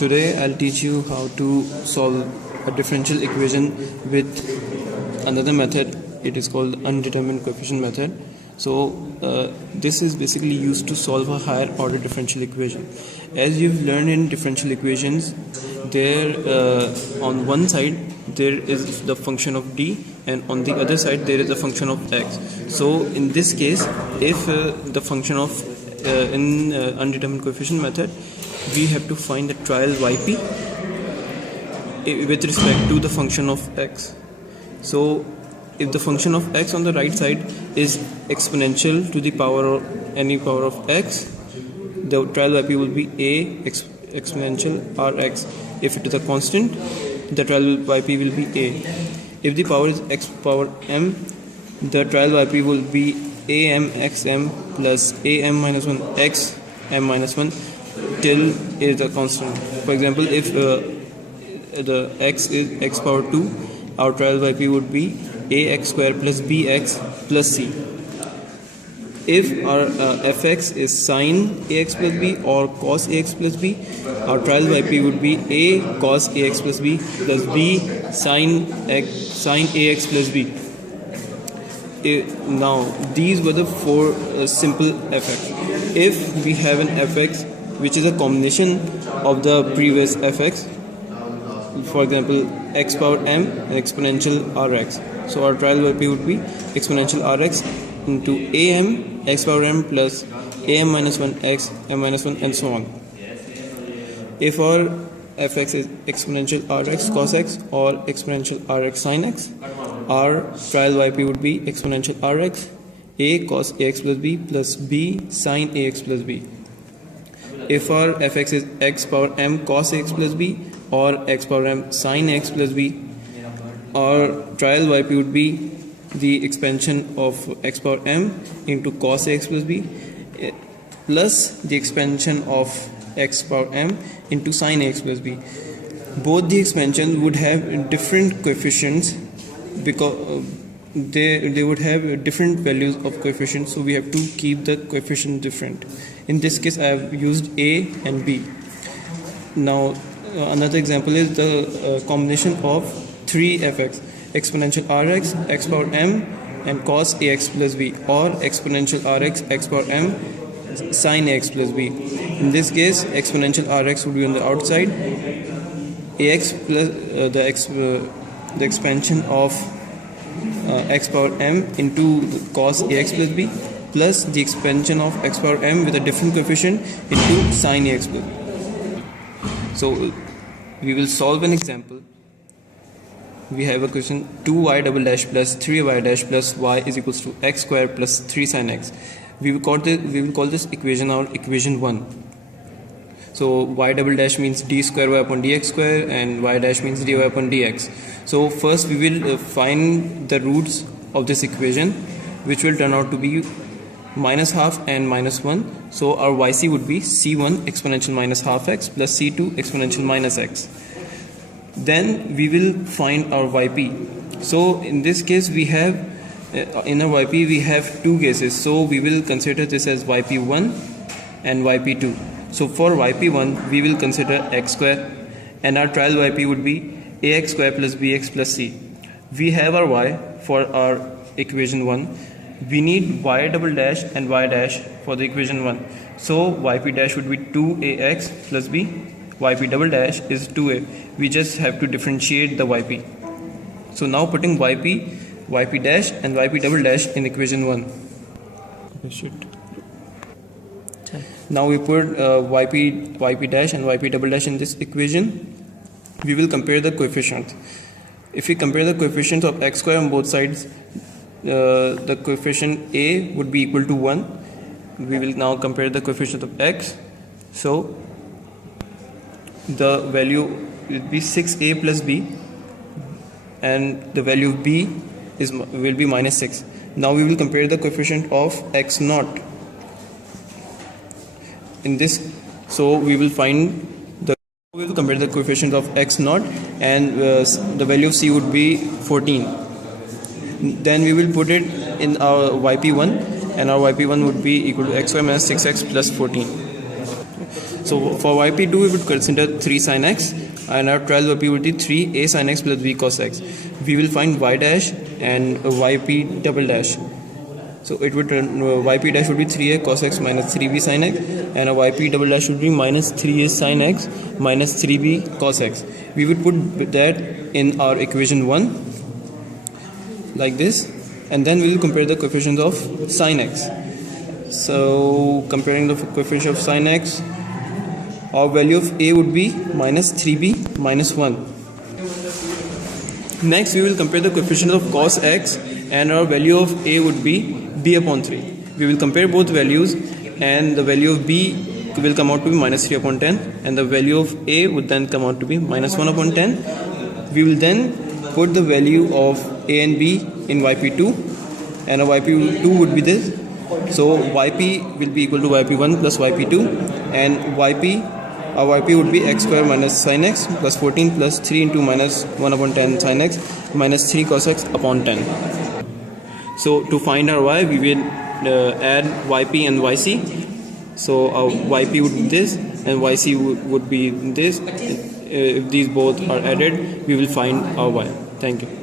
Today I'll teach you how to solve a differential equation with another method. It is called undetermined coefficient method. This is basically used to solve a higher order differential equation. As you've learned in differential equations, there on one side there is the function of d, and on the other side there is a function of x. So in this case, if the function of in undetermined coefficient method, we have to find the trial yp with respect to the function of x. So if the function of x on the right side is exponential to the power of any power of x, the trial yp will be a exponential rx. If it is a constant, the trial yp will be a. If the power is x power m, the trial yp will be am xm plus am minus 1 x m minus 1 till is a constant. For example, if the x is x power 2, our trial yp would be ax square plus bx plus c. If our fx is sine ax plus b or cos ax plus b, our trial yp would be a cos ax plus b plus b sine ax plus b. Now these were the four simple fx. If we have an fx which is a combination of the previous fx, for example x power m and exponential rx, so our trial yp would be exponential rx into am x power m plus am minus 1 x m minus 1 and so on. If our fx is exponential rx cos x or exponential rx sin x, our trial yp would be exponential rx a cos ax plus b plus b sin ax plus b. If our fx is x power m cos ax plus b or x power m sin x plus b, our trial yp would be the expansion of x power m into cos ax plus b plus the expansion of x power m into sin ax plus b. Both the expansions would have different coefficients because they would have different values of coefficients, so we have to keep the coefficient different. In this case I have used a and b. Now another example is the combination of 3fx, exponential rx x power m and cos ax plus b, or exponential rx x power m sin ax plus b. In this case exponential rx would be on the outside, ax plus the expansion of x power m into cos ax plus b plus the expansion of x power m with a different coefficient into sin ax plus b. So we will solve an example. We have a question 2y double dash plus 3y dash plus y is equals to x square plus 3 sin x. We will call this equation our equation 1. So y double dash means d square y upon dx square and y dash means dy upon dx. So first we will find the roots of this equation, which will turn out to be minus half and minus 1. So our yc would be c1 exponential minus half x plus c2 exponential minus x. Then we will find our yp. So in this case we have in our yp we have two cases, so we will consider this as yp1 and yp2. So for yp1 we will consider x square and our trial yp would be ax square plus bx plus c. We have our y for our equation 1. We need y double dash and y dash for the equation 1. So yp dash would be 2ax plus b, yp double dash is 2a. We just have to differentiate the yp. So now putting yp dash and yp double dash in equation 1. Now we put yp dash and yp double dash in this equation. We will compare the coefficients. If we compare the coefficients of x square on both sides, the coefficient a would be equal to 1. We will now compare the coefficient of x. So the value will be 6a plus b and the value of b will be minus 6. Now we will compare the coefficient of x naught in this. So we will compare the coefficient of x naught and the value of c would be 14. Then we will put it in our yp1 and our yp1 would be equal to xy minus 6x plus 14. So for yp2 we would consider 3 sin x, and our trial yp would be 3a sin x plus b cos x. We will find y dash and yp double dash. So it would yp dash would be 3a cos x minus 3b sin x, and a yp double dash would be minus 3a sin x minus 3b cos x. We would put that in our equation 1 like this, and then we will compare the coefficients of sin x. So comparing the coefficient of sin x, our value of a would be minus 3b minus 1. Next we will compare the coefficient of cos x, and our value of a would be b upon 3. We will compare both values, and the value of b will come out to be minus 3 upon 10, and the value of a would then come out to be minus 1 upon 10. We will then put the value of a and b in yp2, and our yp2 would be this. So yp will be equal to yp1 plus yp2, and our yp would be x square minus sin x plus 14 plus 3 into minus 1 upon 10 sin x minus 3 cos x upon 10. So to find our y, we will add yp and yc. So our yp would be this, and yc would be this. If these both are added, we will find our y. Thank you.